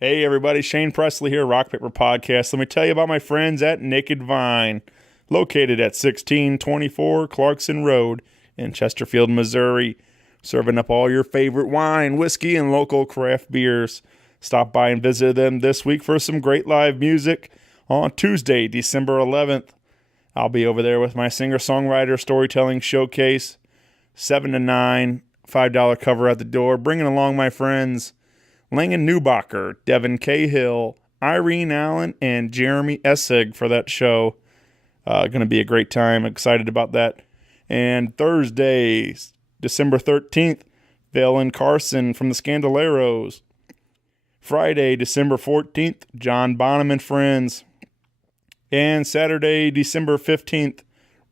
Hey everybody, Shane Presley here, Rock Paper Podcast. Let me tell you about my friends at Naked Vine, located at 1624 Clarkson Road in Chesterfield, Missouri, serving up all your favorite wine, whiskey, and local craft beers. Stop by and visit them this week for some great live music on Tuesday, December 11th. I'll be over there with my singer-songwriter storytelling showcase, 7 to 9, $5 cover at the door, bringing along my friends Langan Newbacher, Devin Cahill, Irene Allen, and Jeremy Essig for that show. Going to be a great time. Excited about that. And Thursday, December 13th, Vale and Carson from the Scandaleros. Friday, December 14th, John Bonham and Friends. And Saturday, December 15th,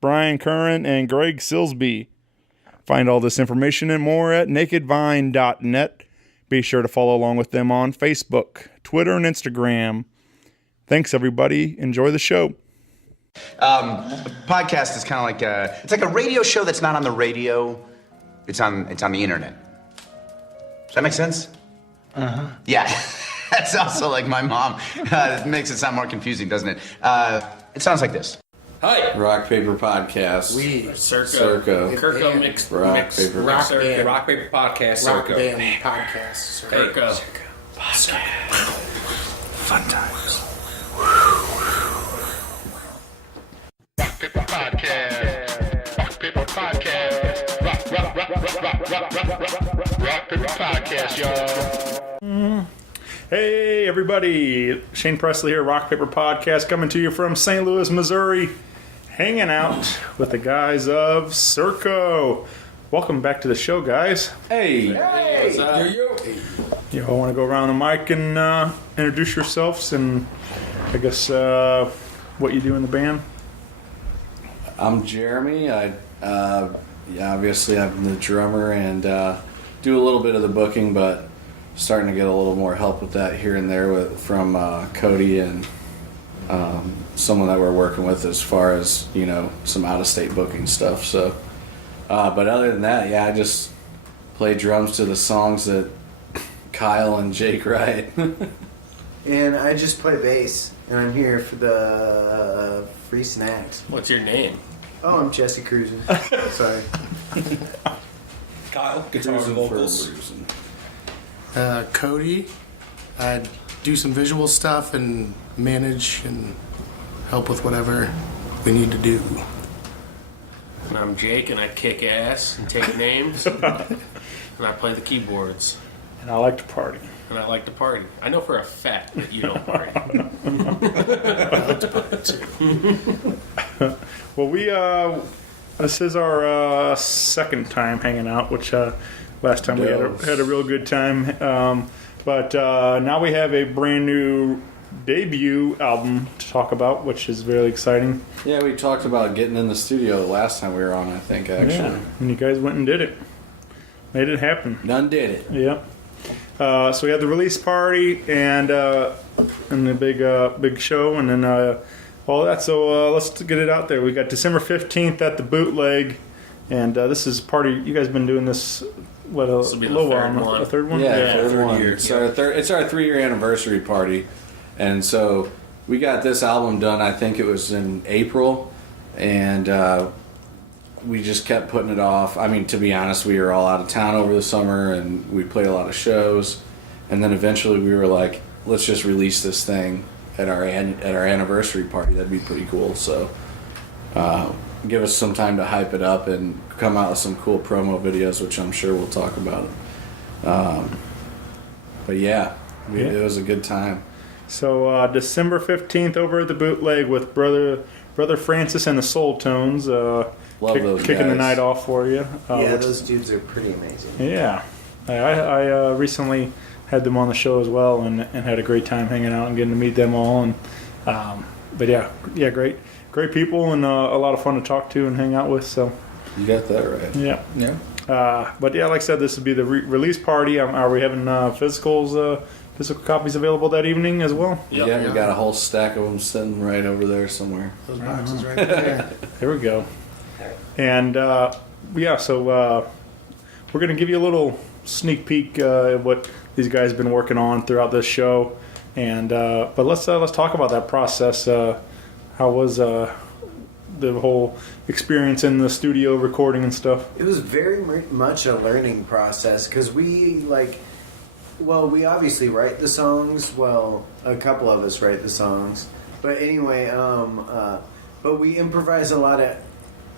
Brian Curran and Greg Silsby. Find all this information and more at nakedvine.net. Be sure to follow along with them on Facebook, Twitter, and Instagram. Thanks, everybody. Enjoy the show. A podcast is kind of like it's like a radio show that's not on the radio. It's on the internet. Does that make sense? Uh-huh. Yeah. That's also like my mom. It makes it sound more confusing, doesn't it? It sounds like this. Hi. Rock Paper Podcast. Surco. Kirko mixed Paper. Rock Paper Podcast. Rock Surco. Band Podcast. Kirko. Fun times. Rock Paper Podcast. Rock Paper Podcast. Rock Paper Podcast, y'all. Hey, everybody. Shane Presley here, Rock Paper Podcast, coming to you from St. Louis, Missouri, hanging out with the guys of Surco. Welcome back to the show, guys. Hey. What's up? You all want to go around the mic and introduce yourselves and I guess what you do in the band? I'm Jeremy. Obviously I'm the drummer and do a little bit of the booking, but starting to get a little more help with that here and there from Cody and someone that we're working with as far as, some out-of-state booking stuff. So, but other than that, I just play drums to the songs that Kyle and Jake write. And I just play bass, and I'm here for the free snacks. What's your name? Oh, I'm Jesse Cruisin. Sorry. Kyle, guitar and vocals. Cody. I do some visual stuff and manage and help with whatever we need to do. And I'm Jake, and I kick ass and take names. And I play the keyboards. And I like to party. And I like to party. I know for a fact that you don't party. Well, this is our second time hanging out, which last time we had a real good time. But now we have a brand new debut album to talk about, which is really exciting. Yeah, we talked about getting in the studio the last time we were on, I think, actually. Yeah, and you guys went and did it. Made it happen. None did it. Yep. So we had the release party and the big show, and then all that. So let's get it out there. We got December 15th at the Bootleg, and this is party. You guys been doing this? What This will be the third one. The third one? Yeah, third one. year. It's our 3-year anniversary party, and so we got this album done. I think it was in April, and we just kept putting it off. I mean, to be honest, we were all out of town over the summer, and we played a lot of shows, and then eventually we were like, let's just release this thing at our anniversary party. That'd be pretty cool. So give us some time to hype it up and come out with some cool promo videos, which I'm sure we'll talk about. But it was a good time. So December 15th over at the Bootleg with Brother Francis and the Soultones. Love those kicking guys. the night off for you. Those dudes are pretty amazing. Yeah. I recently had them on the show as well and had a great time hanging out and getting to meet them all. And great people and a lot of fun to talk to and hang out with. So You got that right. yeah. Yeah. But like I said, this would be the release party. Are we having physical copies available that evening as well? Yep. Yeah, we got a whole stack of them sitting right over there somewhere. Those boxes right there. There we go. And so we're going to give you a little sneak peek of what these guys have been working on throughout this show. And but let's talk about that process. How was the whole experience in the studio recording and stuff? It was very much a learning process because we we obviously write the songs. Well, a couple of us write the songs, but anyway, but we improvise a lot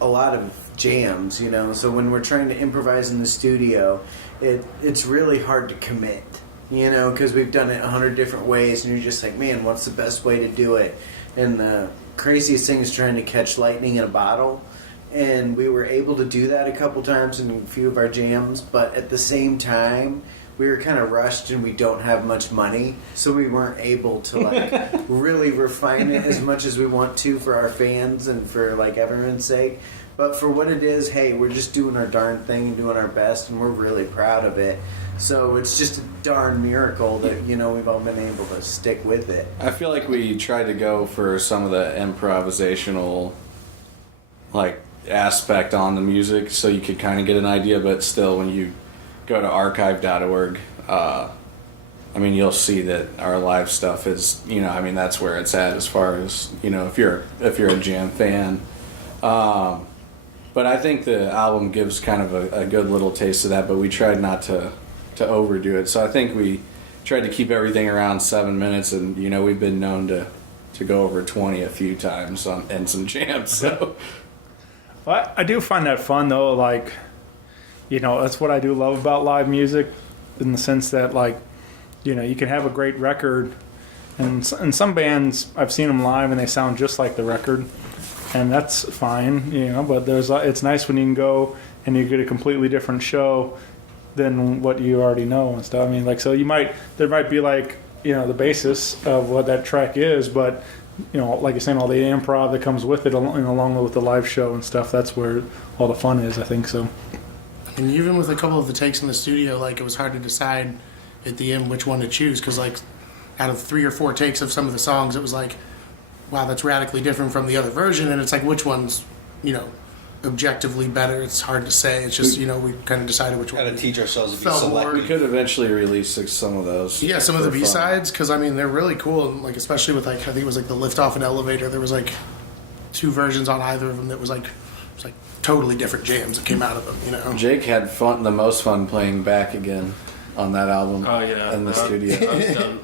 of jams, you know. So when we're trying to improvise in the studio, it's really hard to commit, you know, because we've done it 100 different ways, and you're just like, man, what's the best way to do it? And the craziest thing is trying to catch lightning in a bottle. And we were able to do that a couple times in a few of our jams, but at the same time, we were kind of rushed and we don't have much money, so we weren't able to like really refine it as much as we want to for our fans and for like everyone's sake. But for what it is, hey, we're just doing our darn thing and doing our best, and we're really proud of it. So it's just a darn miracle that, you know, we've all been able to stick with it. I feel like we tried to go for some of the improvisational, like, aspect on the music so you could kind of get an idea, but still, when you go to archive.org, I mean, you'll see that our live stuff is, you know, I mean, that's where it's at as far as, you know, if you're a jam fan. But I think the album gives kind of a good little taste of that, but we tried not to overdo it. So I think we tried to keep everything around 7 minutes, and, you know, we've been known to go over 20 a few times in some jams. So. Well, I do find that fun, though. Like, you know, that's what I do love about live music, in the sense that, like, you know, you can have a great record, and some bands, I've seen them live and they sound just like the record, and that's fine, you know, but it's nice when you can go and you get a completely different show than what you already know and stuff. I mean, like, so there might be, like, you know, the basis of what that track is, but, you know, like you're saying, all the improv that comes with it, along with the live show and stuff, that's where all the fun is, I think so. And even with a couple of the takes in the studio, like, it was hard to decide at the end which one to choose, because, like, out of 3 or 4 takes of some of the songs, it was like, wow, that's radically different from the other version, and it's like, which one's, you know, objectively better? It's hard to say. It's just, you know, we kind of decided which one. Got to teach ourselves to be felt selective. We could eventually release some of those. Yeah, some of the for fun. B-sides, because, I mean, they're really cool, and, like, especially with, like, I think it was, like, the Lift Off an Elevator, there was, like, 2 versions on either of them that was, like, totally different jams that came out of them, you know? Jake had the most fun playing Back Again on that album. Oh yeah, in the studio.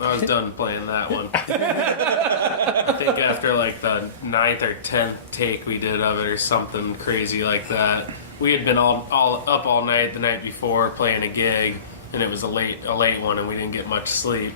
I was done playing that one. I think after like the 9th or 10th take we did of it, or something crazy like that. We had been all up all night the night before playing a gig, and it was a late one, and we didn't get much sleep.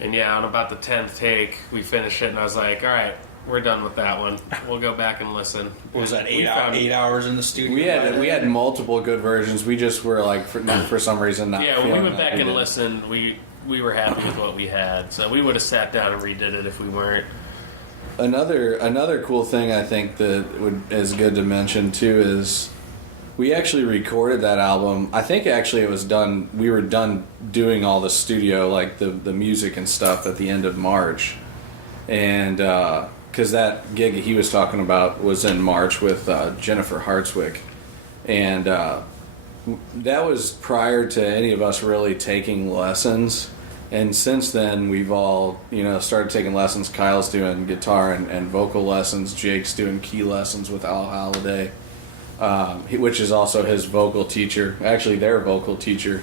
And yeah, on about the 10th take, we finished it, and I was like, all right, we're done with that one. We'll go back and listen. What was that, 8 hours in the studio? We had multiple good versions. We just were like, for some reason, not. Yeah, when we feeling went like back and did. listened, we were happy with what we had. So we would have sat down and redid it if we weren't. Another cool thing I think that is good to mention too is we actually recorded that album. I think actually it was done. We were done doing all the studio, like the music and stuff, at the end of March, and because that gig he was talking about was in March with Jennifer Hartswick, and that was prior to any of us really taking lessons. And since then, we've all, you know, started taking lessons. Kyle's doing guitar and vocal lessons. Jake's doing key lessons with Al Halliday, which is also his vocal teacher. Actually, their vocal teacher.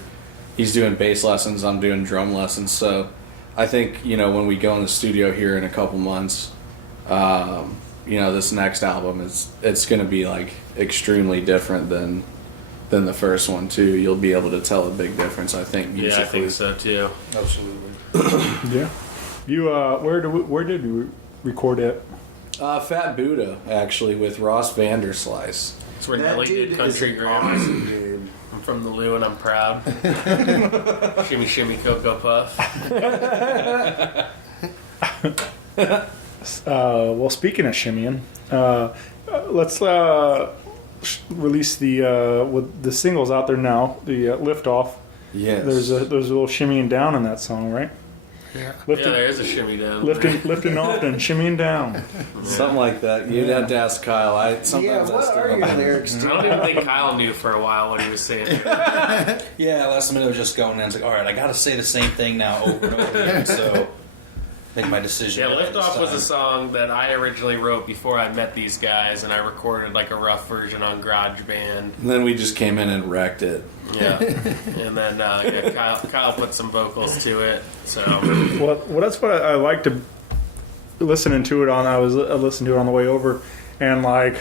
He's doing bass lessons. I'm doing drum lessons. So I think, you know, when we go in the studio here in a couple months, you know, this next album it's going to be like extremely different than the first one too. You'll be able to tell a big difference, I think. Yeah, I think so too. Absolutely. Yeah. You where did you record it? Fat Buddha, actually, with Ross Vanderslice. It's where That Nelly dude did Country is Grammar. awesome, dude. I'm from the Lou and I'm proud. Shimmy, shimmy, Cocoa Puff. Well, speaking of shimmying, let's release with the singles out there now. The Lift Off. Yes. There's a little shimmying down in that song, right? Yeah, Lifting, there is a shimmy down. lifting off and shimmying down. Something like that. You'd have to ask Kyle. Sometimes what I are still your don't- lyrics? I don't even think Kyle knew for a while what he was saying. Yeah, last minute I was just going in. It's like, all right, I got to say the same thing now over and over again. So make my decision. Yeah, right this Liftoff was a time. song that I originally wrote before I met these guys, and I recorded like a rough version on GarageBand. And then we just came in and wrecked it. Yeah, and then Kyle put some vocals to it. So Well, that's what I like to listening to it on. I listening to it on the way over, and like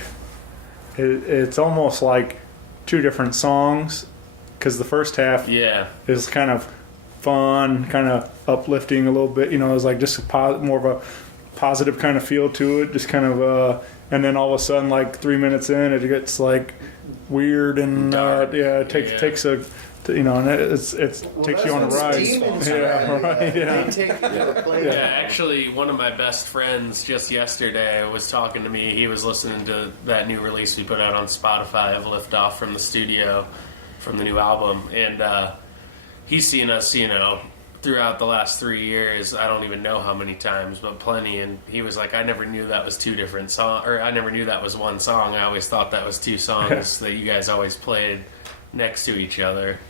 it's almost like two different songs because the first half yeah, is kind of fun, kind of uplifting a little bit. You know, it's like just more of a positive kind of feel to it. Just kind of, and then all of a sudden, like 3 minutes in, it gets like weird and it takes a, you know, and it takes you on a ride. Yeah, right. Yeah. They take you to a place. yeah. Actually, one of my best friends just yesterday was talking to me. He was listening to that new release we put out on Spotify of Liftoff from the studio, from the new album, and he's seen us, you know, throughout the last 3 years. I don't even know how many times, but plenty. And he was like, I never knew that was two different songs, or I never knew that was one song. I always thought that was two songs that you guys always played next to each other.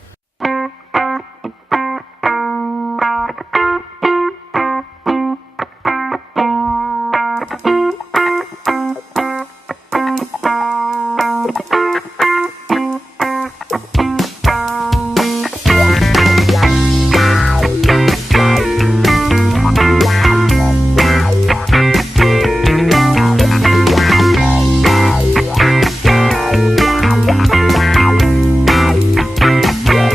Yeah.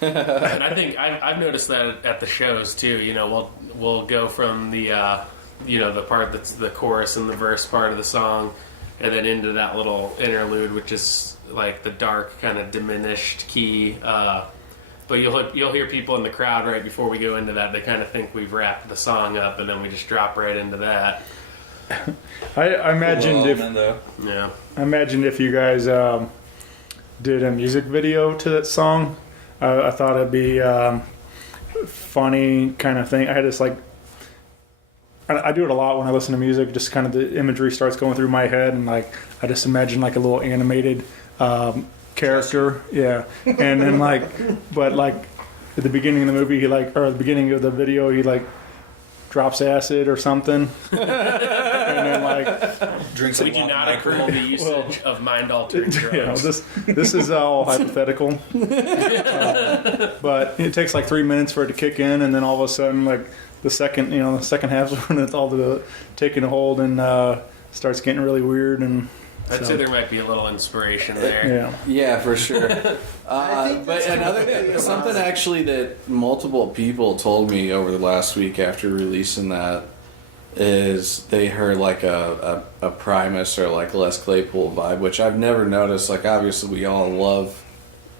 And I think I've noticed that at the shows too. You know, we'll go from the the part that's the chorus and the verse part of the song, and then into that little interlude, which is like the dark kind of diminished key. But you'll hear people in the crowd right before we go into that. They kind of think we've wrapped the song up, and then we just drop right into that. I imagined I imagined if you guys did a music video to that song. I thought it'd be funny kind of thing. I had this I do it a lot when I listen to music. Just kind of the imagery starts going through my head, and I just imagine like a little animated character, yeah. And then but at the beginning of the movie, or the beginning of the video, he drops acid or something, and then drinks. We do not approve the usage of mind-altering drugs. This is all hypothetical, but it takes 3 minutes for it to kick in, and then all of a sudden, the second half is when it's all taking a hold and starts getting really weird. And I'd say there might be a little inspiration there. Yeah, for sure. But something actually that multiple people told me over the last week after releasing that is they heard a Primus or Les Claypool vibe, which I've never noticed. Obviously we all love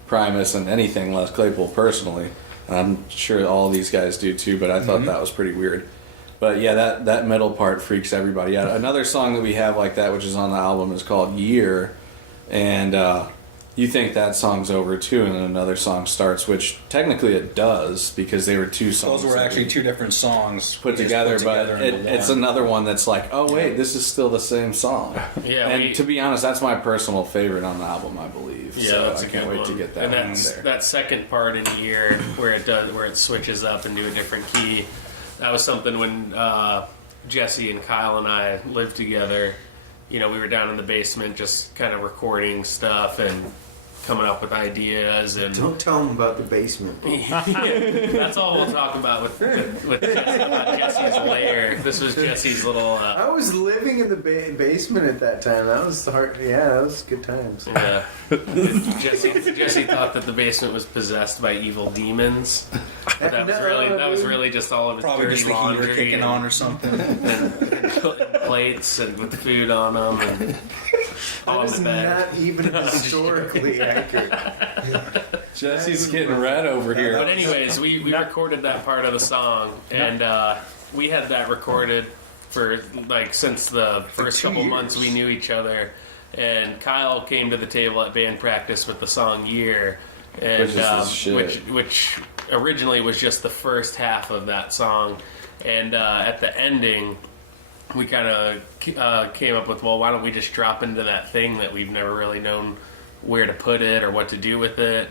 Primus and anything Les Claypool personally. I'm sure all these guys do too, but I thought that was pretty weird. But yeah, that middle part freaks everybody out. Another song that we have like that, which is on the album, is called Year. And you think that song's over too, and then another song starts, which technically it does, because they were two songs. Those were actually two different songs put together, but it's another one that's oh wait, this is still the same song. Yeah, and to be honest, that's my personal favorite on the album, I believe. Yeah, so that's I can't wait to get that and one that's, there. that second part in Year where it switches up into a different key. That was something when Jesse and Kyle and I lived together. We were down in the basement just kind of recording stuff and coming up with ideas. And don't tell them about the basement. That's all we'll talk about with Jesse's lair. This was Jesse's little. I was living in the basement at that time. That was hard. Yeah, that was good times. Yeah, Jesse thought that the basement was possessed by evil demons. But that was really just all of his probably dirty just the laundry heater kicking on or something. and plates and with food on them and on That is the bed. not even historically accurate. Jesse's getting red over here. But anyways, we recorded that part of the song, and we had that recorded for since the first couple months we knew each other. And Kyle came to the table at band practice with the song Year, and which originally was just the first half of that song. And at the ending, we kind of came up with, why don't we just drop into that thing that we've never really known where to put it or what to do with it.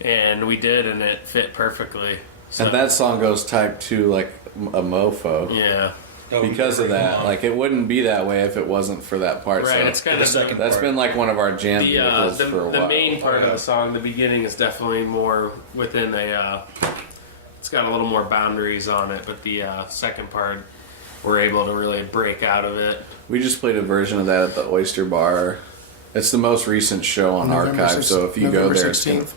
And we did, and it fit perfectly. So, and that song goes type 2 like a mofo. Yeah. Because of that. It wouldn't be that way if it wasn't for that part. Right, so it's kind of second that's part. been one of our jam vehicles for a while. The main part of the song, the beginning, is definitely more within it's got a little more boundaries on it, but the second part, we're able to really break out of it. We just played a version of that at the Oyster Bar, It's the most recent show on November Archive, so if you go November there, it's gonna, 16th.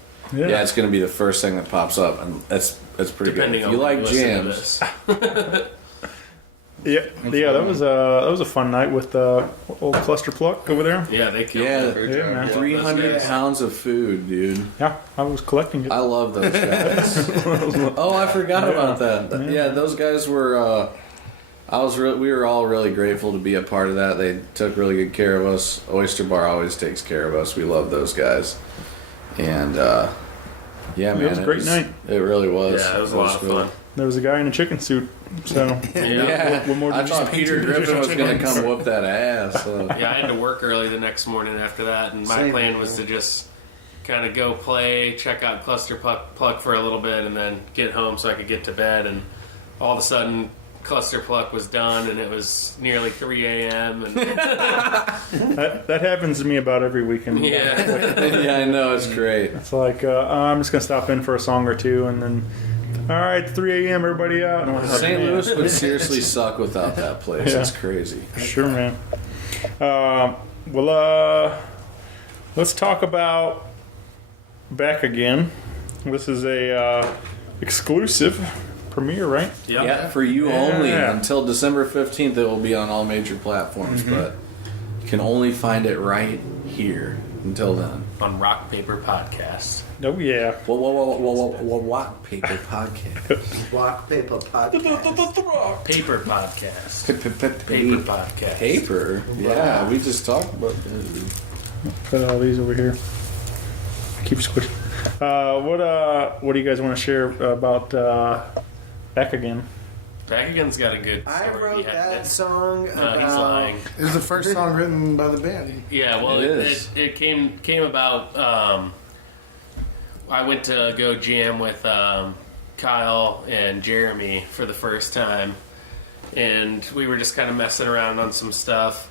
it's going to be the first thing that pops up, and that's pretty Depending good. If on you when like listen to jams, this. Yeah, that was a fun night with old Cluster Pluck over there. Yeah, they killed Yeah, it. Great job. man. Yeah, 300 those guys. pounds of food, dude. Yeah, I was collecting it. I love those guys. Oh, I forgot about that. Yeah, those guys were. We were all really grateful to be a part of that. They took really good care of us. Oyster Bar always takes care of us. We love those guys. And yeah, man, It was a great night. It really was. Yeah, it was a lot of cool. fun. There was a guy in a chicken suit. So Yeah, what more I did you thought say? Peter Griffin was going to come whoop that ass. So. Yeah, I had to work early the next morning after that, and my Same. plan was to just kind of go play, check out Cluster Pluck for a little bit, and then get home so I could get to bed. And all of a sudden, Cluster Pluck was done, and it was nearly 3 a.m. And That happens to me about every weekend. yeah, Yeah, I know, it's great. It's like I'm just gonna stop in for a song or two, and then all right, 3 a.m. everybody out. And I'm like, St. man. Louis would seriously suck without that place. Yeah. It's crazy. Sure, man. Let's talk about Back Again. This is a exclusive premiere, right? yep. Yeah, for you only. Yeah. Until December 15th, it will be on all major platforms, but you can only find it right here until then. On Rock Paper Podcast. Oh yeah. What paper podcast? Block paper podcast. Paper Podcast. Paper Podcast. Paper? Yeah, we just talked about that. Put all these over here. Keep squishing. What do you guys want to share about Back Again? Back Again's got a good story. I wrote behind that it. song No, about... he's lying. It was the first song written by the band. Yeah, well, It is. it came about. I went to go jam with Kyle and Jeremy for the first time, and we were just kind of messing around on some stuff.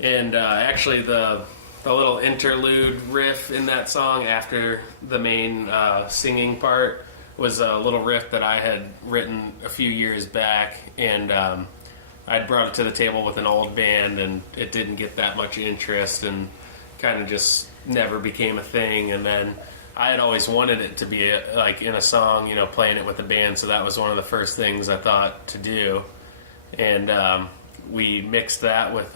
And actually, the little interlude riff in that song after the main singing part was a little riff that I had written a few years back, and I'd brought it to the table with an old band, and it didn't get that much interest, and kind of just never became a thing. And then I had always wanted it to be like in a song, you know, playing it with a band, so that was one of the first things I thought to do. And we mixed that with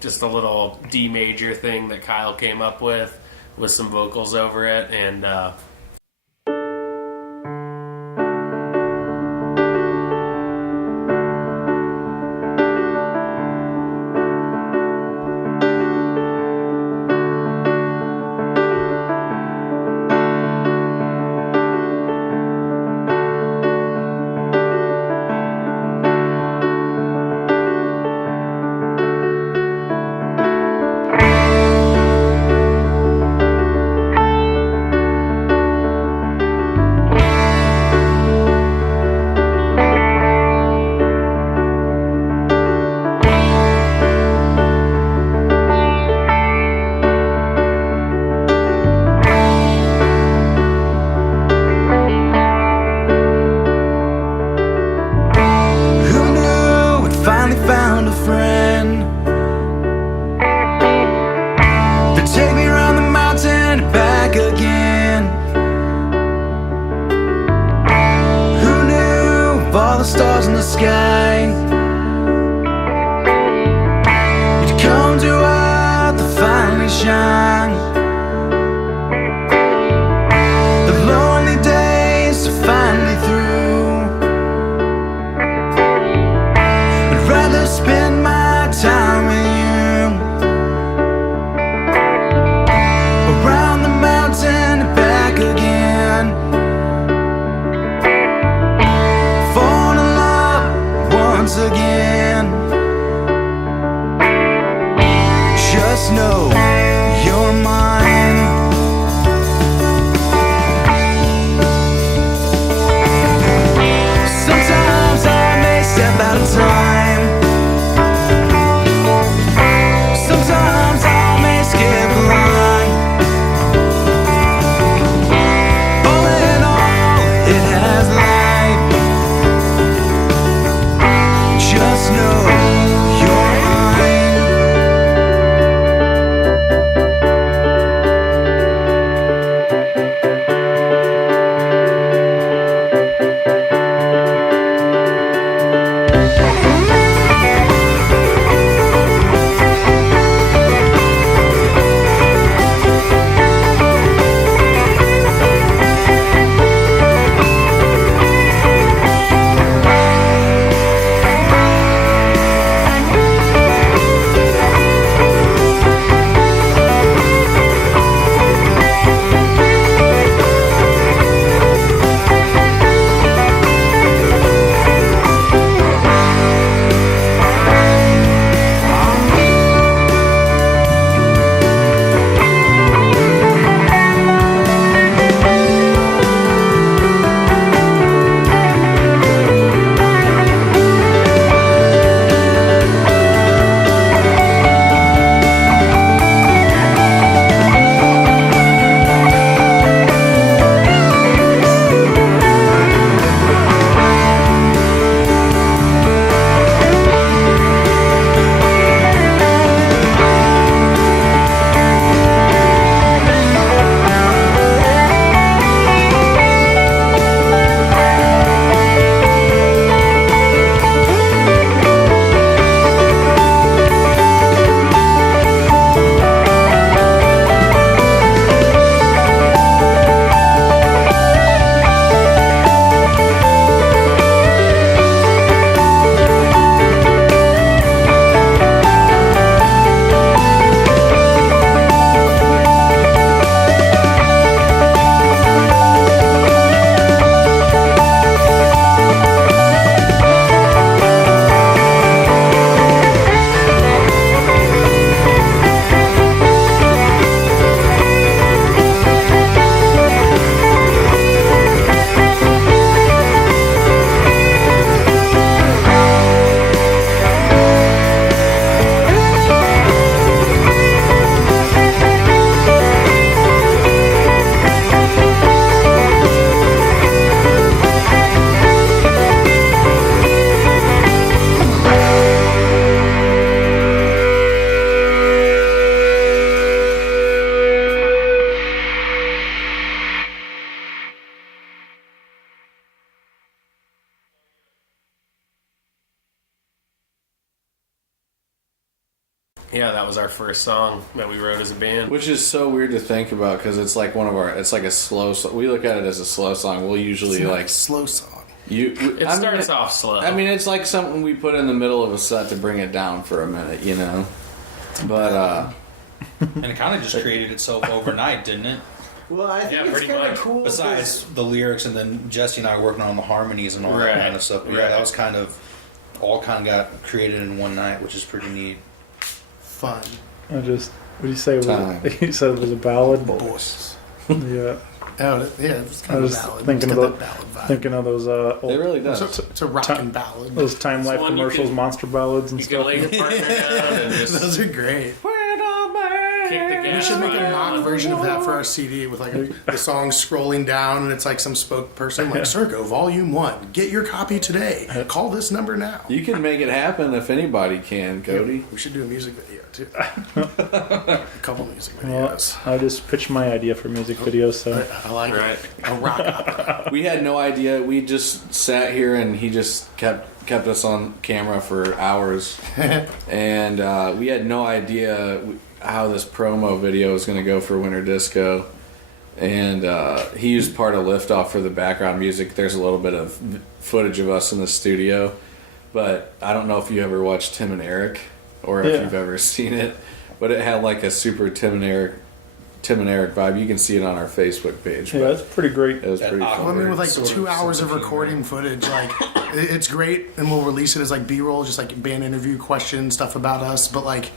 just a little D major thing that Kyle came up with some vocals over it, and stars in the sky. You'd come to earth to finally shine. The lonely days are finally through. I'd rather spend my time with you, around the mountain and back again. Fall in love once again. Just know you're mine. Sometimes I may step out of time. Sometimes I may skip a line. Yeah, that was our first song that we wrote as a band. Which is so weird to think about because it's like it's like a slow. We look at it as a slow song. We'll usually like slow song. It starts off slow. I mean, it's like something we put in the middle of a set to bring it down for a minute, you know. But And it kind of just created itself overnight, didn't it? Well, I think Yeah, it's pretty kind of much. cool. Besides the lyrics, and then Jesse and I working on the harmonies and all that Right. kind of stuff. But yeah, Right. that was kind of all got created in one night, which is pretty neat. Fun. What do you say? Time. You said it was a ballad. Boys. Yeah. Oh, yeah, it's I kind of was ballad. thinking It's of got that ballad vibe. Thinking of those it old, really does. It's a rockin' ballad. those Time Life one you commercials, can- monster ballads and You can stuff. lay your partner down and just Those are great. kick the We gas. should make a fire mock on. version of that for our CD with like the song scrolling down and it's like some spokesperson like Surco Volume 1. Get your copy today. Call this number now. You can make it happen if anybody can, Cody. We should do a music video too. A couple music Well, videos. I just pitched my idea for music videos. So I like Right. it. A rock opera. We had no idea. We just sat here and he just kept us on camera for hours, and we had no idea how this promo video was going to go for Winter Disco. And he used part of Liftoff for the background music. There's a little bit of footage of us in the studio, but I don't know if you ever watched Tim and Eric or if Yeah. you've ever seen it. But it had like a super Tim and Eric vibe. You can see it on our Facebook page. yeah, but that's pretty great. it was That pretty awkward- Well, I fun. mean, with like Sort of 2 hours of sort of recording footage, like it's great, and we'll release it as like B-roll, just like band interview questions, stuff about us. But like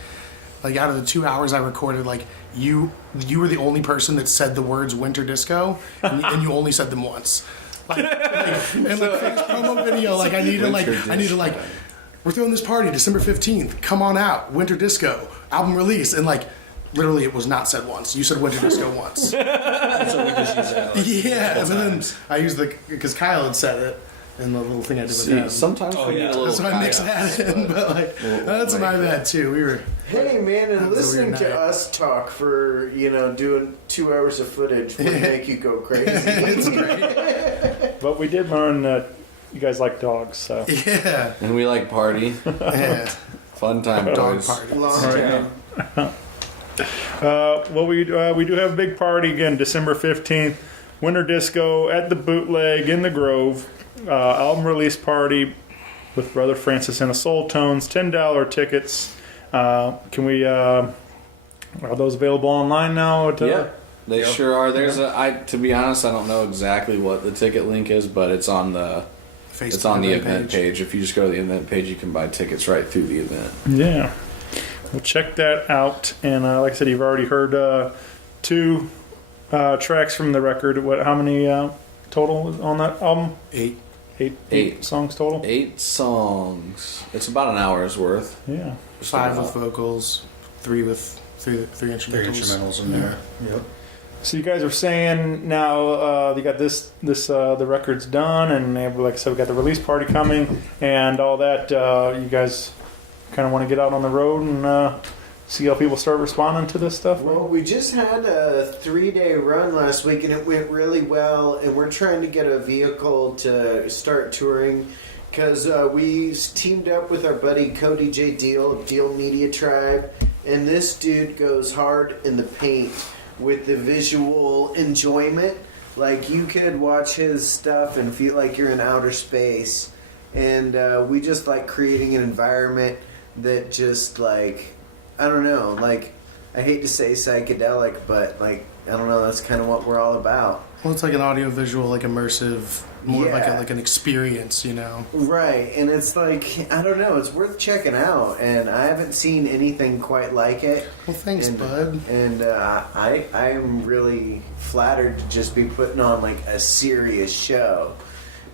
out of the 2 hours I recorded, like you were the only person that said the words Winter Disco, and you only said them once. And for this promo video, like I need to like we're throwing this party December 15th. Come on out, Winter Disco album release, and like. Literally, it was not said once. You said Winter Disco once. So we just use that. Like, Yeah, multiple but then times. I used because Kyle had said it, and the little thing I did with See, him. sometimes Oh, we yeah. need a little. So I mixed that in, but like that's my bad too. We were Hey man, and That was a listening weird to night. us talk for doing 2 hours of footage would make you go crazy. it's great. But we did learn that you guys like dogs, so Yeah, And we like party. yeah. Fun time, Dog boys. party. Long time. well, we do have a big party again, December 15th, Winter Disco at the Bootleg in the Grove, album release party with Brother Francis and the Soultones, $10 tickets. Can we? Are those available online now? Yeah, they sure are. There's to be honest, I don't know exactly what the ticket link is, but it's on the event page. If you just go to the event page, you can buy tickets right through the event. Yeah. Well, check that out. And like I said, you've already heard 2 tracks from the record. How many total on that album? 8. Eight songs total? 8 songs. It's about an hour's worth. Yeah. 5 with vocals, 3 with 3 instrumentals. 3 instrumentals in there. Yep. So you guys are saying now you got this the record's done, and like I said, we got the release party coming and all that. You guys kind of want to get out on the road and see how people start responding to this stuff. Well, we just had a 3-day run last week, and it went really well. And we're trying to get a vehicle to start touring because we teamed up with our buddy Cody J. Deal, Deal Media Tribe, and this dude goes hard in the paint with the visual enjoyment. Like you could watch his stuff and feel like you're in outer space. And we just like creating an environment that just like, I don't know, like I hate to say psychedelic, but like I don't know, that's kind of what we're all about. Well, it's like an audio visual, like immersive, more Yeah. like an experience, you know. Right, and it's like, I don't know, it's worth checking out, and I haven't seen anything quite like it. Well, thanks, and, bud. And I am really flattered to just be putting on like a serious show.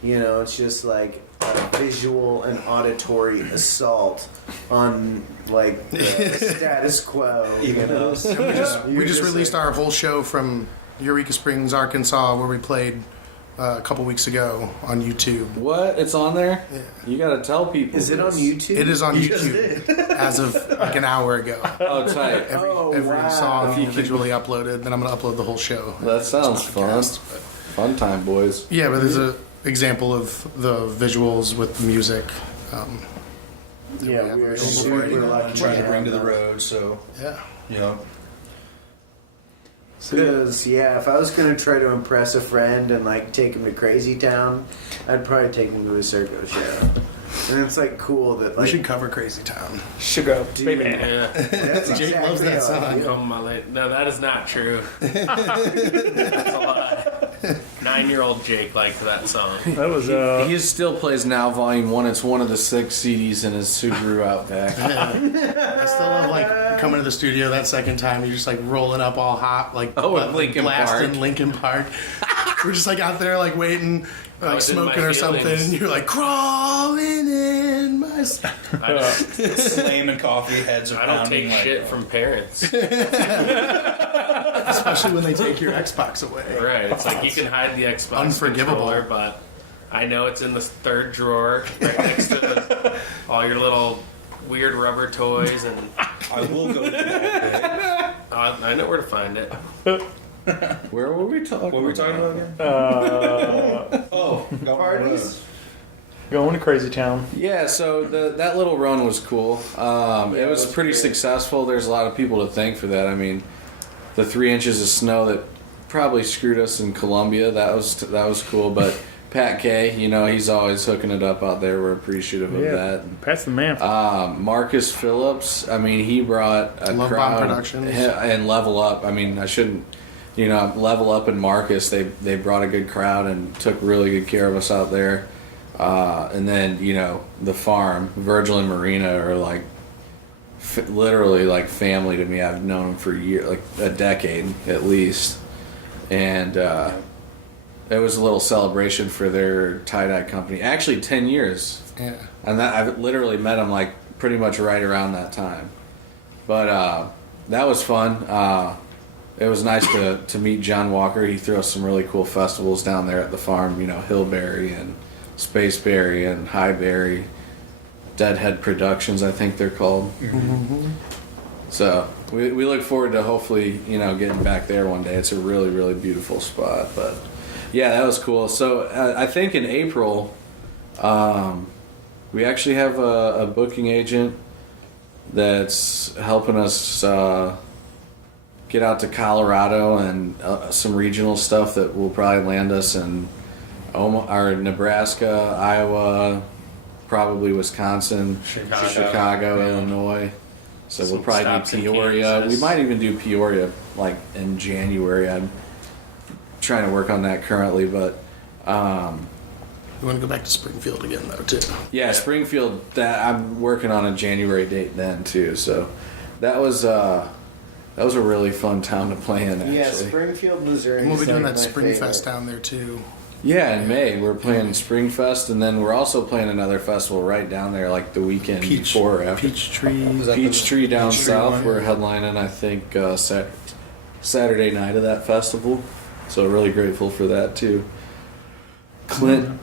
You know, it's just like a visual and auditory assault on like the status quo. You know, We just released our whole show from Eureka Springs, Arkansas, where we played a couple weeks ago on YouTube. What? It's on there? Yeah. You got to tell people. Is it on this. YouTube? It is on You just YouTube did. as of like an hour ago. Oh, tight. Every, Oh, every wow. song If you could- individually uploaded. Then I'm going to upload the whole show. That sounds fun. Podcast, but- Fun time, boys. Yeah, but there's a example of the visuals with the music. Yeah, we were Before super anything. lucky. Trying to have bring to the them. road, so Yeah. you know. Because if I was gonna try to impress a friend and like take him to Crazy Town, I'd probably take him to a Surco show. And it's like cool that We like should cover Crazy Town. Sugar, baby. Yeah. that's Jake exactly loves that how I song. feel. Oh my late. No, that is not true. That's a lie. 9-year-old Jake liked that song. That was He still plays Now Volume 1. It's one of the 6 CDs in his Subaru Outback. I still love like coming to the studio that second time. You're just like rolling up all hot, like with Linkin blasting Park. Linkin Park. We're just like out there like waiting, like it's in my smoking or something, feelings. and you're like crawling in my. I don't, Slamming coffee, heads are I don't pounding. take like, shit from parents. Especially when they take your Xbox away. Right. It's like you can hide the Xbox Unforgivable. controller, but I know it's in the third drawer right next to all your little weird rubber toys, and I will go to that. I know where to find it. Where were we talking? What were we talking about again? Oh, Parties? going to Crazy Town. Yeah, so that little run was cool. It was pretty successful. There's a lot of people to thank for that. I mean, the 3 inches of snow that probably screwed us in Columbia, that was cool. But Pat K, he's always hooking it up out there. We're appreciative of that. Pat's the man. Marcus Phillips, I mean, he brought a Love Bomb crowd Productions. and Level Up. I mean, I shouldn't, Level Up and Marcus, they brought a good crowd and took really good care of us out there. And then, the farm, Virgil and Marina are like literally like family to me. I've known them for years, like a decade at least. And it was a little celebration for their tie-dye company. Actually, 10 years. Yeah. And I've literally met him like pretty much right around that time. But that was fun. It was nice to meet John Walker. He throws some really cool festivals down there at the farm. Hillberry and Spaceberry and Highberry, Deadhead Productions, I think they're called. Mm-hmm. So we look forward to hopefully getting back there one day. It's a really, really beautiful spot. But yeah, that was cool. So I think in April, we actually have a booking agent that's helping us get out to Colorado and some regional stuff that will probably land us in Nebraska, Iowa, probably Wisconsin, Chicago, Illinois. So we'll probably do stops in Peoria. Kansas. We might even do Peoria like in January. I'm trying to work on that currently, but We want to go back to Springfield again, though, too. yeah, Springfield. That I'm working on a January date then too. So that was a really fun town to play in. Actually, Yeah, Springfield, Missouri. And we'll be is doing like that my Spring favorite. Fest down there, too. yeah. In May we're playing Springfest, and then we're also playing another festival right down there, like the weekend before or after. Peachtree down Peachtree south. one? We're headlining, I think, Saturday night of that festival. So really grateful for that too. Clinton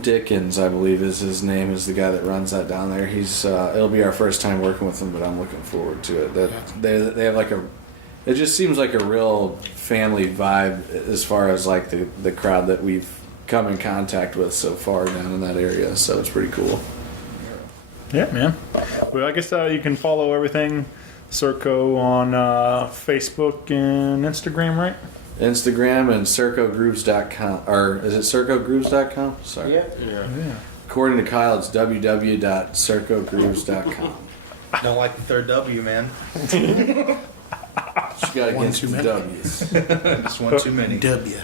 Dickens, I believe is his name, is the guy that runs that down there. He's it'll be our first time working with him, but I'm looking forward to it. That they have like it just seems like a real family vibe as far as like the crowd that we've come in contact with so far down in that area. So it's pretty cool. Yeah, man. Well, I guess you can follow everything Surco on Facebook and Instagram, right? Instagram and CircoGrooves.com, or is it CircoGrooves.com? Sorry. Yeah. Yeah. According to Kyle, it's www.CircoGrooves.com. Don't like the third W, man. You gotta One get too some many. W's. Just one too many. W.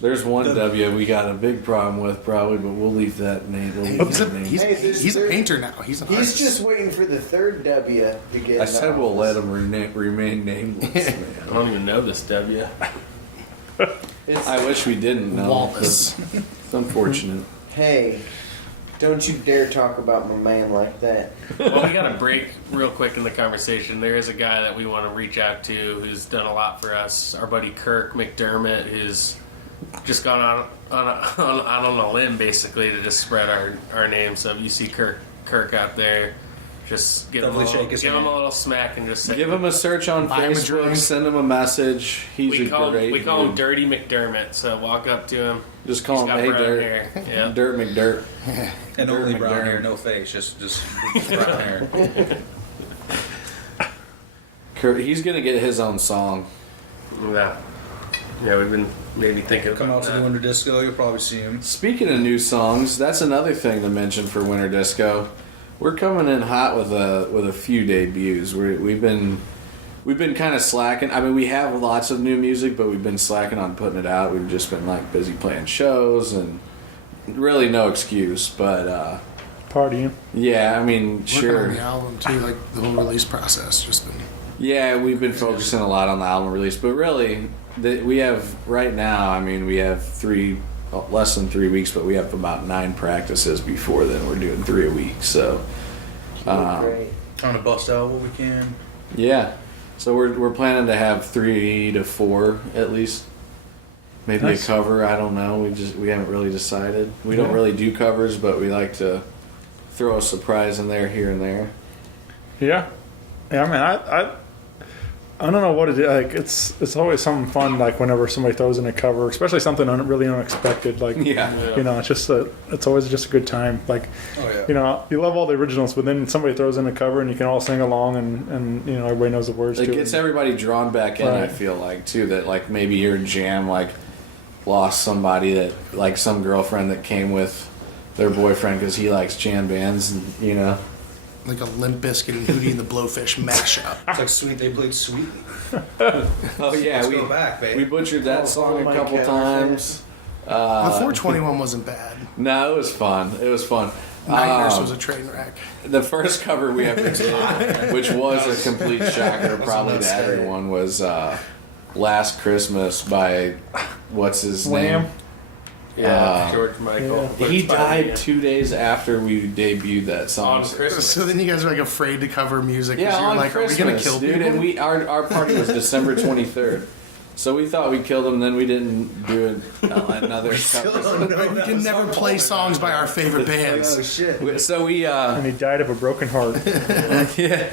There's one W we got a big problem with probably, but we'll leave that name. We'll leave He's that a, name. he's, Hey, this he's a third- painter now. He's an artist. He's just waiting for the third W to get. I in said we'll office. let him remain nameless. I Man. don't even know this W. It's, I wish we didn't know. Wallace. It's unfortunate. hey, don't you dare talk about my man like that. Well, we got to break real quick in the conversation. There is a guy that we want to reach out to who's done a lot for us. Our buddy Kirk McDermott, who's just gone out on a limb basically to just spread our name. So if you see Kirk out there, just give Definitely shake his him hand. a little smack and just say, Give him a search on Buy him a Facebook. drink. Send him a message. He's we a call great. him dude. Dirty McDermott. So walk up to him. Just call He's him got Hey brown Dirt. hair. Yeah. Dirt McDirt. And Dirt only brown McDermott. hair, no face, just brown hair. Kurt, he's gonna get his own song. Yeah. Yeah, we've been maybe thinking Come about out to that. the Winter Disco, you'll probably see him. Speaking of new songs, that's another thing to mention for Winter Disco. We're coming in hot with a few debuts. We've been kind of slacking. I mean, we have lots of new music, but we've been slacking on putting it out. We've just been like busy playing shows and really no excuse. But Partying. yeah, I mean, Working sure. on the album too, like the whole release process. Just been Yeah, we've been focusing a lot on the album release, but really, we have right now. I mean, we have less than 3 weeks, but we have about 9 practices before then. We're doing 3 a week, so Great. Trying to bust out what we can. yeah. So we're planning to have 3 to 4 at least. Maybe Nice. a cover. I don't know. We haven't really decided. We don't really do covers, but we like to throw a surprise in there here and there. Yeah. Yeah, I mean, I don't know what it is. Like, it's always something fun. Like whenever somebody throws in a cover, especially something really unexpected. Like, Yeah. you know, it's always just a good time. Like, Oh, yeah. you know, you love all the originals, but then somebody throws in a cover and you can all sing along, and you know everybody knows the words It to gets it. everybody drawn back in. I Right. feel like too that like maybe your jam like lost somebody that like some girlfriend that came with their boyfriend because he likes jam bands, and you know. like a Limp Bizkit and Hootie and the Blowfish mashup. It's like Sweet, they played Sweetly. Oh yeah, Let's go back, babe. we butchered that song a my couple God. times. The 421 wasn't bad. No, it was fun. It was fun. Night Nurse was a train wreck. The first cover we ever did, which was a complete shocker probably to everyone, was "Last Christmas" by what's his Wham. name? Yeah, George Michael. He died 2 days after we debuted that song. on Christmas. So then you guys are like afraid to cover music. 'cause Yeah, you're on like, Christmas, are we gonna kill dude. people? And our party was December 23rd, so we thought we killed him. Then we didn't do another cover. We can never play songs by our favorite Oh bands. shit. So we And he died of a broken heart. yeah.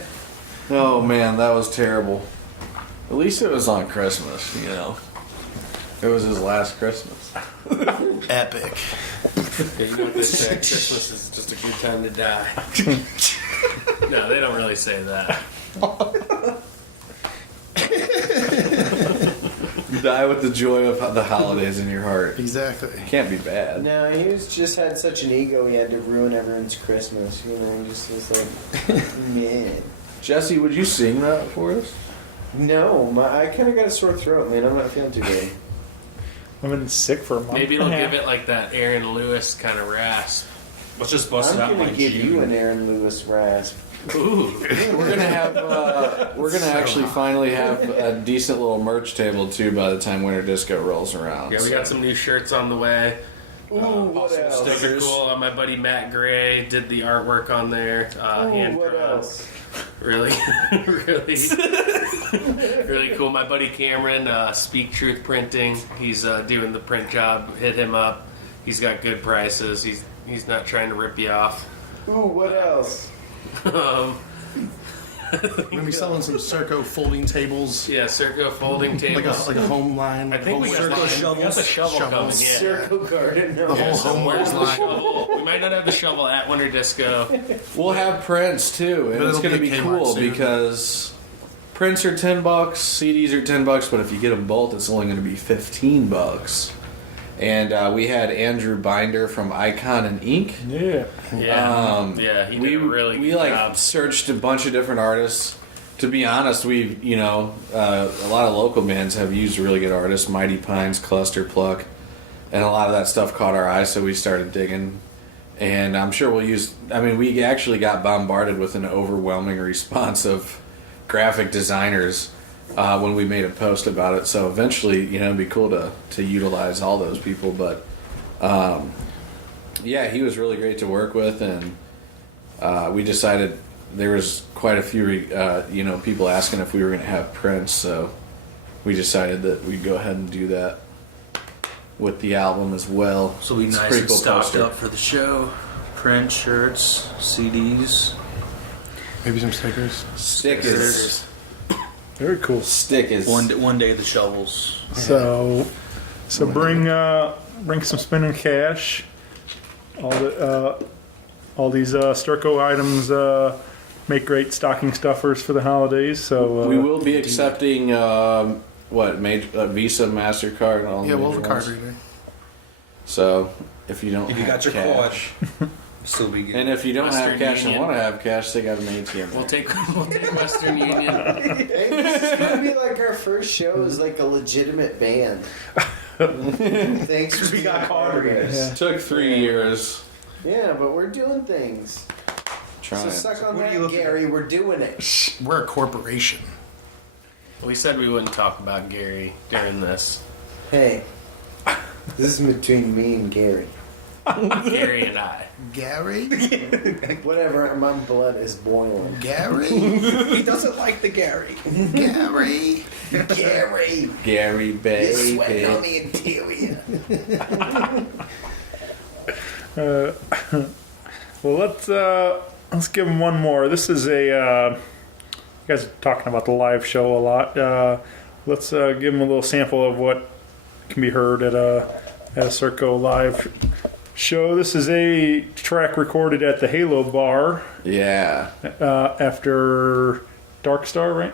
Oh man, that was terrible. At least it was on Christmas, you know. It was his last Christmas. Epic. Yeah, you know what they say, Christmas is just a good time to die. No, they don't really say that. You die with the joy of the holidays in your heart. Exactly. Can't be bad. No, he was just had such an ego. He had to ruin everyone's Christmas. You know, he just was like, man. Jesse, would you sing that for us? No, I kind of got a sore throat, man. I'm not feeling too good. I've been sick for a month. Maybe it'll give it like that Aaron Lewis kind of rasp. Let's just bust I'm it out gonna like give you June. an Aaron Lewis rasp. Ooh. We're gonna have. We're gonna actually finally have a decent little merch table too by the time Winter Disco rolls around. Yeah, we got some new shirts on the way. Ooh, what else? Those are cool. My buddy Matt Gray did the artwork on there. Hand Ooh, what drawn. else? Really, really cool. My buddy Cameron, Speak Truth Printing. He's doing the print job. Hit him up. He's got good prices. He's not trying to rip you off. Ooh, what else? We're gonna be selling some Surco folding tables, Yeah, Circo folding like tables. a home line. I think we got, homeware the, line. we got the shovel coming. Shovels. Yeah. Circle Garden. No. The whole homewares The line. shovel. We might not have the shovel at Winter Disco. We'll have prints too, and But it's it'll going to be be at Kmart cool soon. because prints are $10, CDs are $10, but if you get them both, it's only going to be $15. And we had Andrew Binder from Icon and Ink. Yeah. Yeah, yeah, he did a really we good like job. searched a bunch of different artists. To be honest, we a lot of local bands have used really good artists, Mighty Pines, Cluster Pluck, and a lot of that stuff caught our eye, so we started digging. And I'm sure we'll use. I mean, we actually got bombarded with an overwhelming response of graphic designers when we made a post about it. So eventually, it'd be cool to utilize all those people. But yeah, he was really great to work with, and we decided there was quite a few people asking if we were going to have prints. So we decided that we'd go ahead and do that with the album as well. So we It's a nice pretty and cool stocked poster. up for the show. Print shirts, CDs. Maybe some stickers. Stickers. Very cool. Stickers. One day the shovels. So bring some spinning cash. All these Surco items make great stocking stuffers for the holidays. So we will be accepting Visa, MasterCard, and all. Yeah, we'll have a major card ones. reader. So if you don't, If you have got your cash, cash, still be good. and if you don't Western have cash Union. and want to have cash, they got an ATM. We'll take Western Union. Hey, this is gonna be like our first show as like a legitimate band. Thanks for being part of this. Took 3 years Yeah, but we're doing things. trying. So suck on What are that, you looking Gary. We're doing it. We're a corporation. We said we wouldn't talk about Gary during this. Hey, this is between me and Gary. Gary and I. Gary? Whatever, my blood is boiling. Gary? He doesn't like the Gary. Gary? Gary, Gary you're sweating on baby. the interior. well, let's give them one more. This is you guys are talking about the live show a lot. Let's give them a little sample of what can be heard at a Surco live show. This is a track recorded at the Halo Bar Yeah. after Dark Star, right?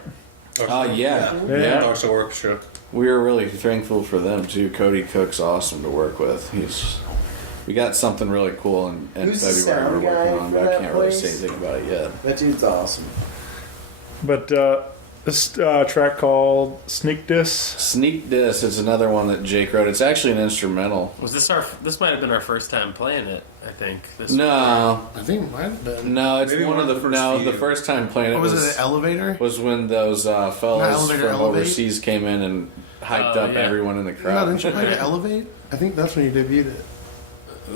Yeah. Yeah. Dark Star Orchestra. We were really thankful for them too. Cody Cook's awesome to work with. We got something really cool in Who's the February we're sound working guy on, for but I that can't really place? say anything about it yet. That dude's awesome. But this track called Sneak Diss. Sneak Diss is another one that Jake wrote. It's actually an instrumental. Was this this might have been our first time playing it, I think. No, I think it might have been. no, it's Maybe one of the few. the first time playing it What was it, an elevator? was when those fellas Elevator, from Elevate? overseas came in and hyped Oh, up yeah. everyone in the No, crowd. didn't you play to Elevate? I think that's when you debuted it.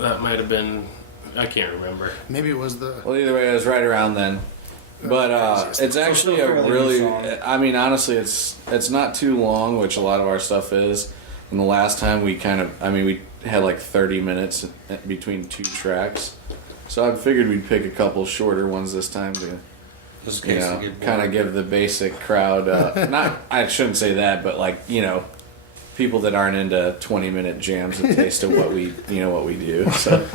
That might have been. I can't remember. Maybe it was the... Well, either way, it was right around then. But it's actually still a fairly really. new song. I mean, honestly, it's not too long, which a lot of our stuff is. And the last time we we had like 30 minutes between two tracks, so I figured we'd pick a couple shorter ones this time to, Just you know, kind of give the basic crowd. Not, I shouldn't say that, but like, you know, people that aren't into 20-minute jams a taste of what we do. So.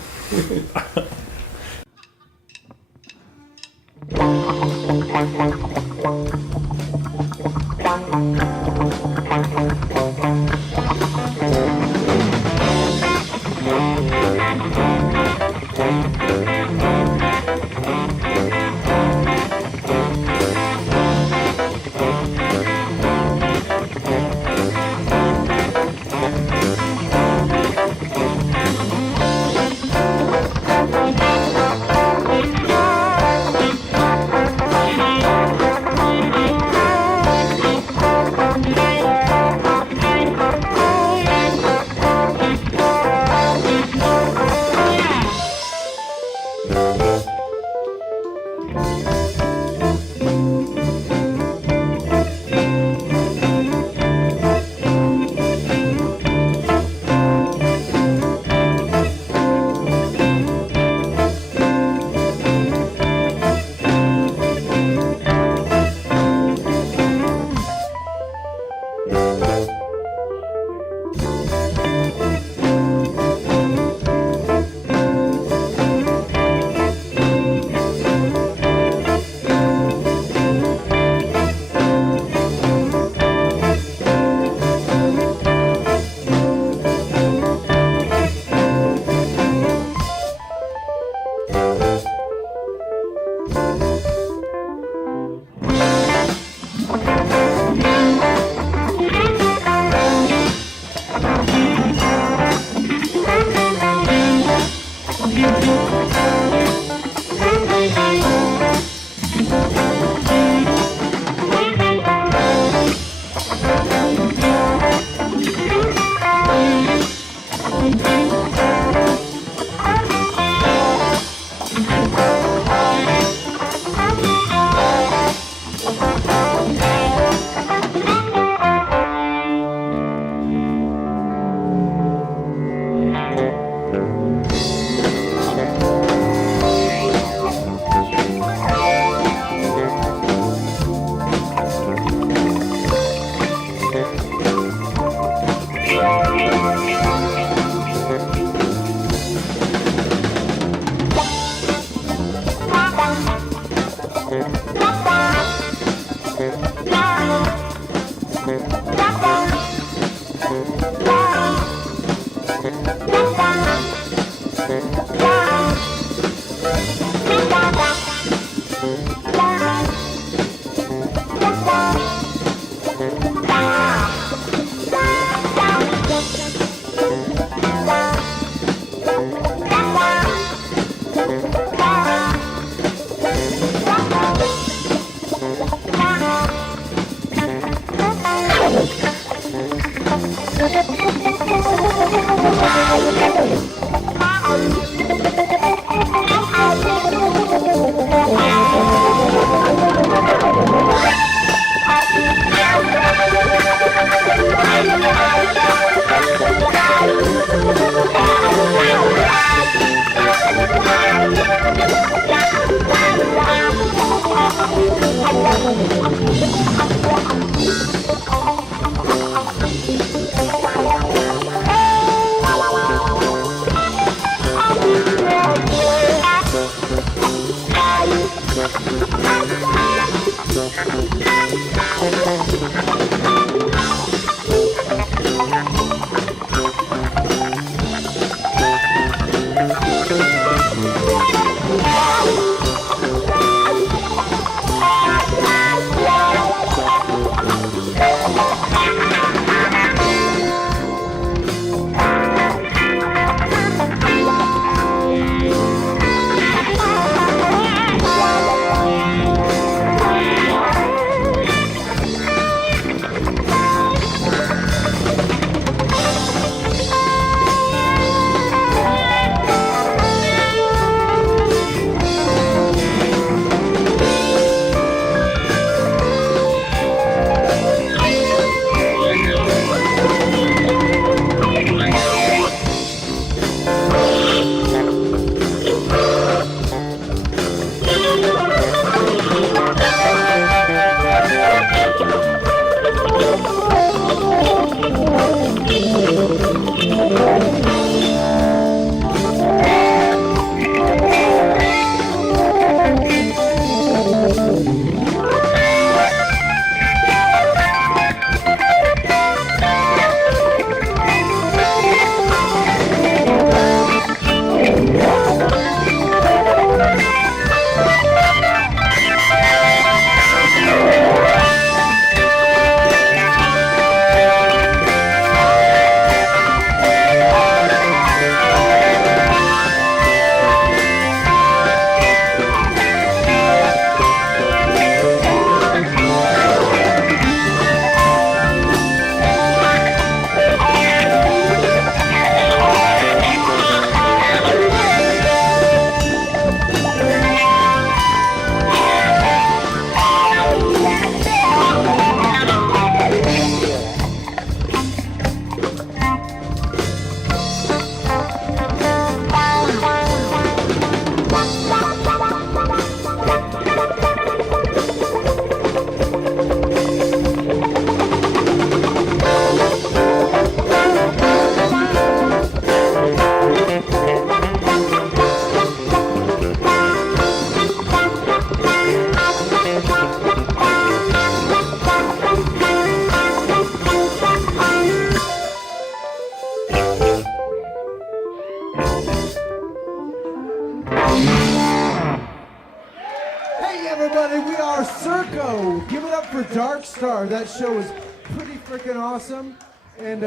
everybody, we are Surco. Give it up for Dark Star. That show was pretty freaking awesome. And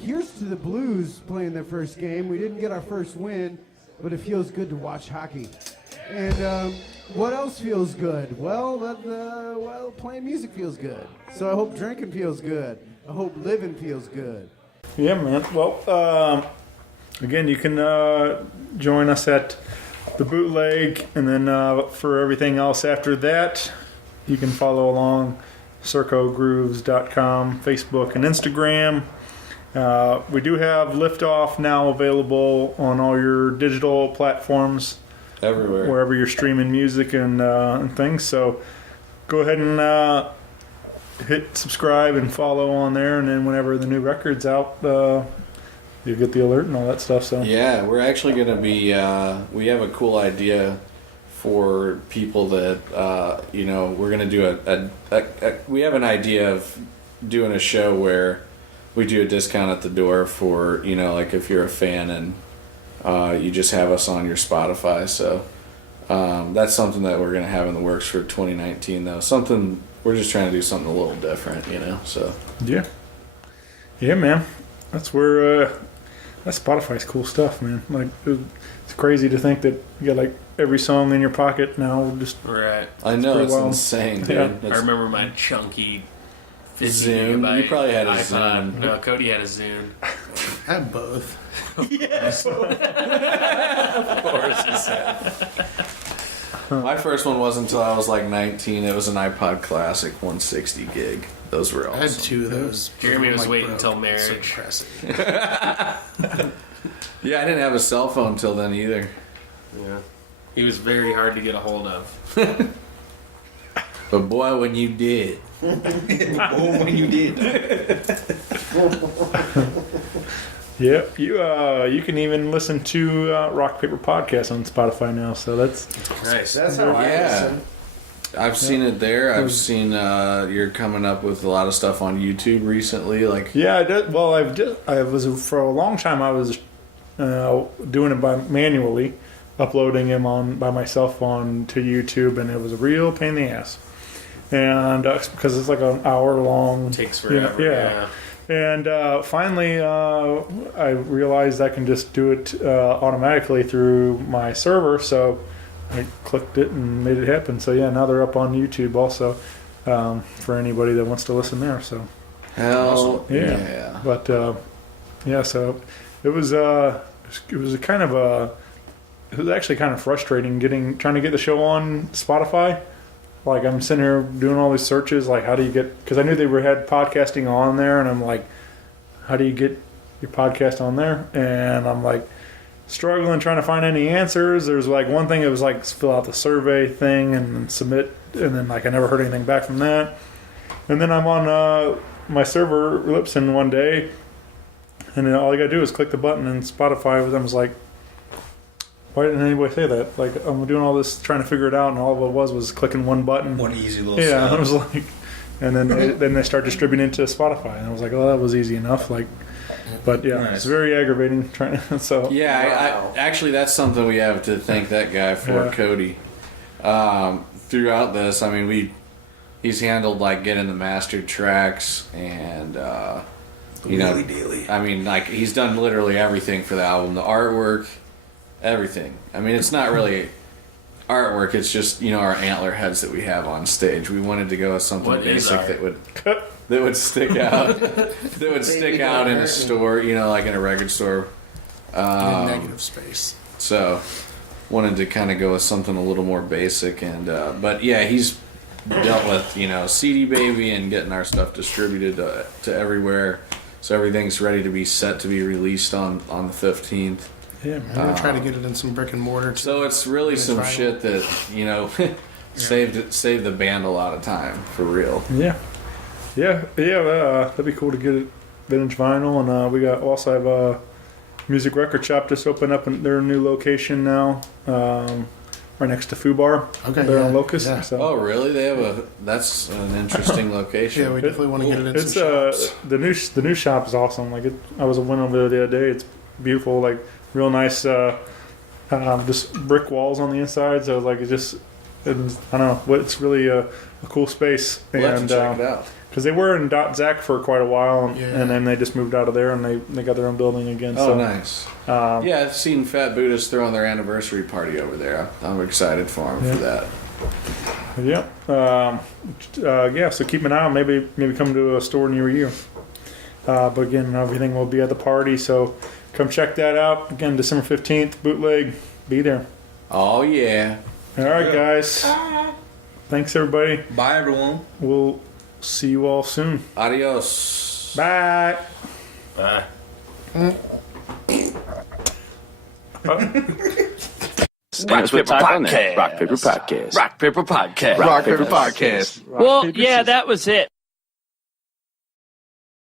here's to the Blues playing their first game. We didn't get our first win, but it feels good to watch hockey. And what else feels good? Well, playing music feels good. So I hope drinking feels good. I hope living feels good. Yeah, man. Well, again, you can join us at the Bootleg, and then for everything else after that, you can follow along CircoGrooves.com, Facebook, and Instagram. We do have Liftoff now available on all your digital platforms. Everywhere. Wherever you're streaming music and things. So go ahead and hit subscribe and follow on there, and then whenever the new record's out, you get the alert and all that stuff. So yeah, we're actually going to be. We have a cool idea for people that we're going to do we have an idea of doing a show where we do a discount at the door for like if you're a fan and you just have us on your Spotify. So that's something that we're going to have in the works for 2019 though. Something we're just trying to do something a little different, so yeah man, that's where that Spotify's cool stuff, man. Like it's crazy to think that you got like every song in your pocket now. Just right. I know it's insane, dude. Yeah. I remember my chunky 50 Zune. gigabyte You probably had a iPod. Zune. No, Cody had a Zune. I had both. Yes. Of course, he said. My first one wasn't until I was like 19. It was an iPod Classic 160 gig. Those were awesome. I had two of those. Jeremy was Like, waiting broke. until So marriage. depressing. Yeah, I didn't have a cell phone till then either. Yeah. He was very hard to get a hold of. But boy, when you did. When you did. yeah. You can even listen to Rock Paper Podcast on Spotify now. So that's Nice. That's how I listen. I've seen it there. I've seen you're coming up with a lot of stuff on YouTube recently. Like yeah. I did. Well, I was for a long time. I was doing it manually, uploading them by myself on to YouTube, and it was a real pain in the ass. And because it's like an hour long, Takes forever. Yeah. And finally, I realized I can just do it automatically through my server. So I clicked it and made it happen. So yeah, now they're up on YouTube also for anybody that wants to listen there. So hell yeah. But yeah, so it was actually kind of frustrating trying to get the show on Spotify. Like I'm sitting here doing all these searches, like how do you get? Because I knew they had podcasting on there, and I'm like, how do you get your podcast on there? And I'm like struggling trying to find any answers. There's like one thing, it was like fill out the survey thing and submit, and then like I never heard anything back from that. And then I'm on my server Lipson one day, and then all you gotta do is click the button, and Spotify was like, why didn't anybody say that? Like, I'm doing all this trying to figure it out, and all it was clicking one button. One easy little Yeah, step. I was like, and then they start distributing it to Spotify, and I was like, oh, that was easy enough. Like, but yeah, Nice. it's very aggravating trying. So yeah, I actually that's something we have to thank that guy for, Yeah. Cody. Throughout this, I mean, he's handled like getting the mastered tracks and Wheelie dealy. I mean, like he's done literally everything for the album, the artwork. Everything. I mean, it's not really artwork. It's just our antler heads that we have on stage. We wanted to go with something What is basic art? that would stick out. That would stick out in a store. Like in a record store. In negative space. So wanted to kind of go with something a little more basic. And but yeah, he's dealt with CD Baby and getting our stuff distributed to everywhere. So everything's ready to be set to be released on the 15th. yeah, I'm gonna try to get it in some brick and mortar. So it's really some vinyl. shit that saved the band a lot of time for real. yeah. That'd be cool to get it vintage vinyl, and we also have a music record shop just opened up in their new location now, right next to Foo Bar. Okay, they're on yeah, Locust. yeah. So. Oh, really? That's an interesting location. Yeah, we definitely want to get it in It's some shops. the new shop is awesome. Like I went over there the other day. It's beautiful, like real nice, just brick walls on the inside. So like I don't know, it's really a cool space. We'll have to check it out. Because they were in Zach for quite a while, and, Yeah. and then they just moved out of there, and they got their own building again. Oh, so, nice. Yeah, I've seen Fat Buddhists throwing their anniversary party over there. I'm excited for them for that. Yeah. So keep an eye out. Maybe come to a store near you. But again, everything will be at the party. So come check that out. Again, December 15th, Bootleg. Be there. Oh, yeah. All right, guys. Thanks, everybody. Bye, everyone. We'll see you all soon. Adios. Bye. Bye. Rock Paper Podcast. Rock Paper Podcast. Rock Paper Podcast. Rock Paper Podcast. Well, yeah, that was it.